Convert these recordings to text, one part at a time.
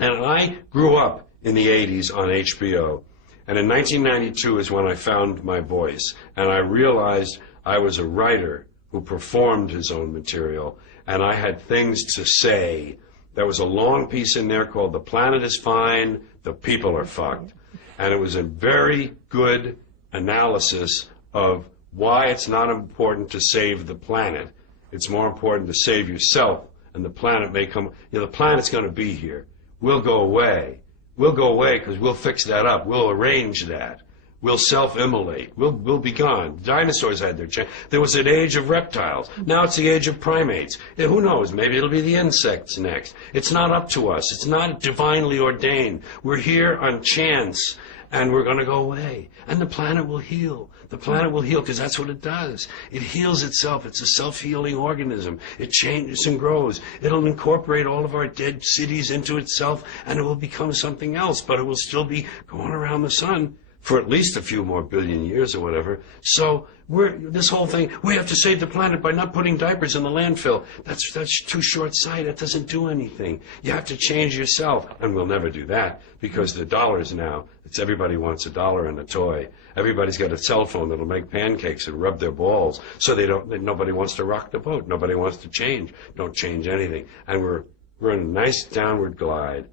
And I grew up in the 80s on HBO. And in 1992 is when I found my voice. And I realized I was a writer who performed his own material. And I had things to say. There was a long piece in there called "The Planet is Fine, the People are Fucked." And it was a very good analysis of why it's not important to save the planet. It's more important to save yourself. And the planet may come, the planet's going to be here. We'll go away. We'll go away because we'll fix that up. We'll arrange that. We'll self-immolate. We'll be gone. Dinosaurs had their chance. There was an age of reptiles. Now it's the age of primates. Who knows? Maybe it'll be the insects next. It's not up to us. It's not divinely ordained. We're here on chance, and we're going to go away. And the planet will heal. The planet will heal because that's what it does. It heals itself. It's a self-healing organism. It changes and grows. It'll incorporate all of our dead cities into itself, and it will become something else, but it will still be going around the sun for at least a few more billion years or whatever. So this whole thing, we have to save the planet by not putting diapers in the landfill. That's too short-sighted. It doesn't do anything. You have to change yourself. And we'll never do that because the dollars now, everybody wants $1 and a toy. Everybody's got a cell phone that'll make pancakes and rub their balls. So nobody wants to rock the boat. Nobody wants to change. Don't change anything. And we're in a nice downward glide.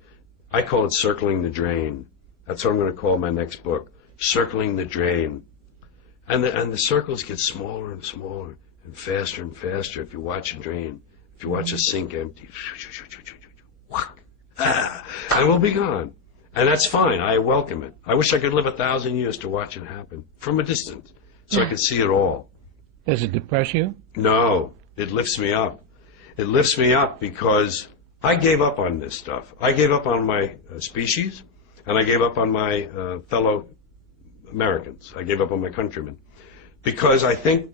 I call it circling the drain. That's what I'm going to call my next book. Circling the drain. And the circles get smaller and smaller and faster if you watch a drain. If you watch a sink empty. And we'll be gone. And that's fine. I welcome it. I wish I could live 1,000 years to watch it happen from a distance so I could see it all. Does it depress you? No. It lifts me up. It lifts me up because I gave up on this stuff. I gave up on my species, and I gave up on my fellow Americans. I gave up on my countrymen because I think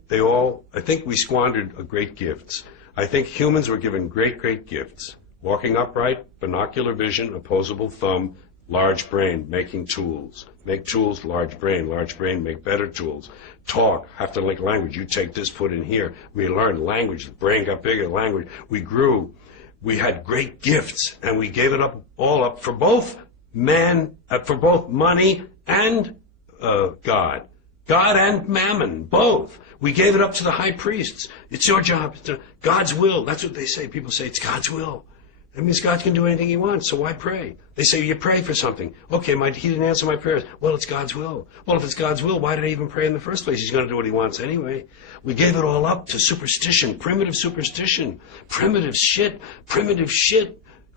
we squandered great gifts. I think humans were given great gifts. Walking upright, binocular vision, opposable thumb, large brain, making tools. Make tools, large brain, make better tools. Talk, have to like language. You take this, put in here. We learned language, the brain got bigger, language. We grew. We had great gifts, and we gave it all up for both money and God and mammon, both. We gave it up to the high priests. It's your job. It's God's will. That's what they say. People say it's God's will. That means God can do anything he wants, so why pray? They say you pray for something. Okay, he didn't answer my prayers. Well, it's God's will. Well, if it's God's will, why did I even pray in the first place? He's going to do what he wants anyway. We gave it all up to superstition, primitive superstition, primitive shit.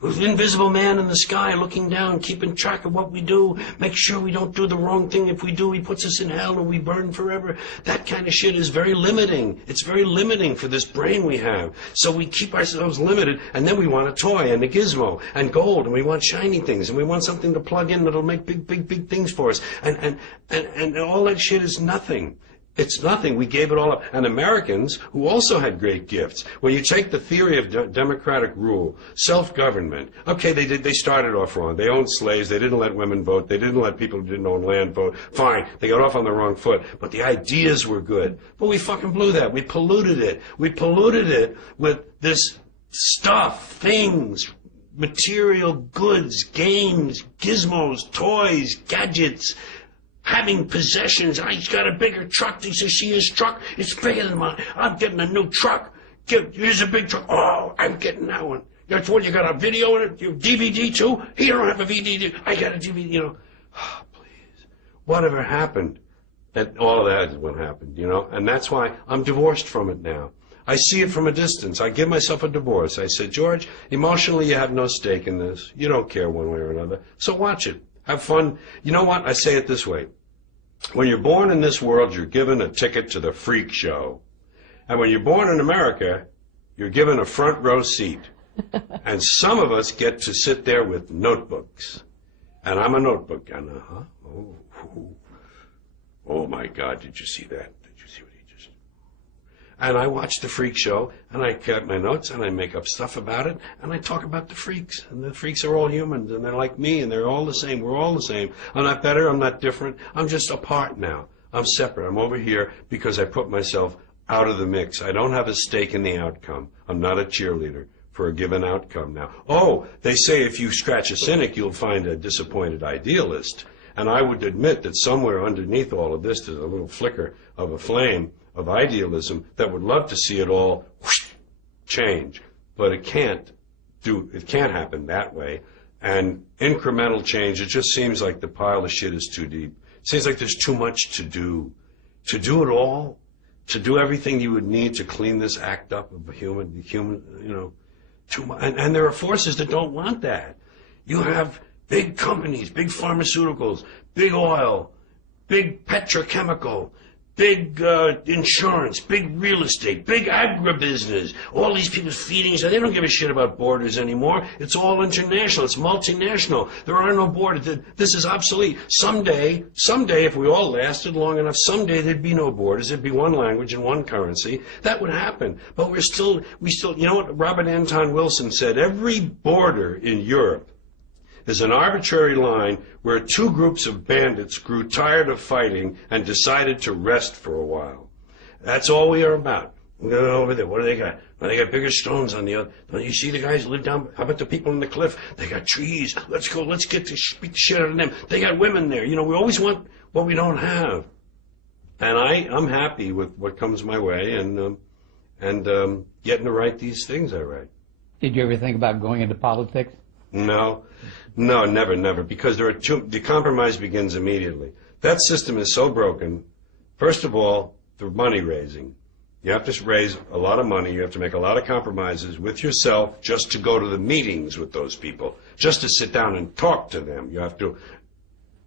Invisible man in the sky looking down, keeping track of what we do, make sure we don't do the wrong thing. If we do, he puts us in hell and we burn forever. That kind of shit is very limiting. It's very limiting for this brain we have. So we keep ourselves limited, and then we want a toy and a gizmo and gold, and we want shiny things, and we want something to plug in that'll make big things for us. And all that shit is nothing. It's nothing. We gave it all up. And Americans, who also had great gifts, when you take the theory of democratic rule, self-government, okay, they started off wrong. They owned slaves. They didn't let women vote. They didn't let people who didn't own land vote. Fine. They got off on the wrong foot. But the ideas were good. But we fucking blew that. We polluted it. We polluted it with this stuff, things, material goods, games, gizmos, toys, gadgets, having possessions. He's got a bigger truck. He says, see his truck? It's bigger than mine. I'm getting a new truck. Here's a big truck. Oh, I'm getting that one. That's what you got a video in it? You DVD too? He don't have a DVD. I got a DVD, Oh, please. Whatever happened? And all of that is what happened, And that's why I'm divorced from it now. I see it from a distance. I give myself a divorce. I said, George, emotionally you have no stake in this. You don't care one way or another. So watch it. Have fun. You know what? I say it this way. When you're born in this world, you're given a ticket to the freak show. And when you're born in America, you're given a front row seat. And some of us get to sit there with notebooks. And I'm a notebook. And oh my God, did you see that? Did you see what he just... And I watch the freak show, and I cut my notes, and I make up stuff about it, and I talk about the freaks. And the freaks are all humans, and they're like me, and they're all the same. We're all the same. I'm not better. I'm not different. I'm just apart now. I'm separate. I'm over here because I put myself out of the mix. I don't have a stake in the outcome. I'm not a cheerleader for a given outcome now. Oh, they say if you scratch a cynic, you'll find a disappointed idealist. And I would admit that somewhere underneath all of this, there's a little flicker of a flame of idealism that would love to see it all whoosh, change. But it can't happen that way. And incremental change, it just seems like the pile of shit is too deep. It seems like there's too much to do. To do it all, to do everything you would need to clean this act up of a human, too much. And there are forces that don't want that. You have big companies, big pharmaceuticals, big oil, big petrochemical, big insurance, big real estate, big agribusiness. All these people feeding each other. They don't give a shit about borders anymore. It's all international. It's multinational. There are no borders. This is obsolete. Someday, if we all lasted long enough, someday there'd be no borders. There'd be one language and one currency. That would happen. But we still, you know what Robert Anton Wilson said? Every border in Europe is an arbitrary line where two groups of bandits grew tired of fighting and decided to rest for a while. That's all we are about. We go over there. What do they got? Well, they got bigger stones on the other. Don't you see the guys who live down? How about the people on the cliff? They got trees. Let's go. Let's get to beat the shit out of them. They got women there. We always want what we don't have. And I'm happy with what comes my way and getting to write these things I write. Did you ever think about going into politics? No, never, because the compromise begins immediately. That system is so broken. First of all, the money raising. You have to raise a lot of money. You have to make a lot of compromises with yourself just to go to the meetings with those people, just to sit down and talk to them. You have to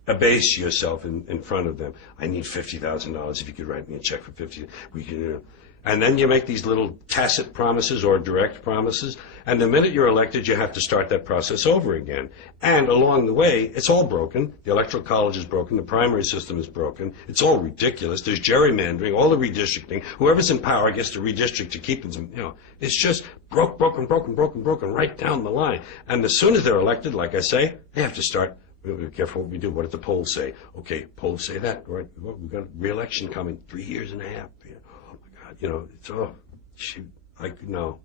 abase yourself in front of them. I need $50,000 if you could write me a check for $50,000. We can. And then you make these little tacit promises or direct promises, and the minute you're elected, you have to start that process over again. And along the way, it's all broken. The Electoral College is broken. The primary system is broken. It's all ridiculous. There's gerrymandering, all the redistricting. Whoever's in power gets to redistrict to keep them, It's just broken right down the line. And as soon as they're elected, like I say, they have to start. Be careful what we do. What did the polls say? Okay, polls say that. Right? We've got re-election coming 3 years and a half. It's shoot, no.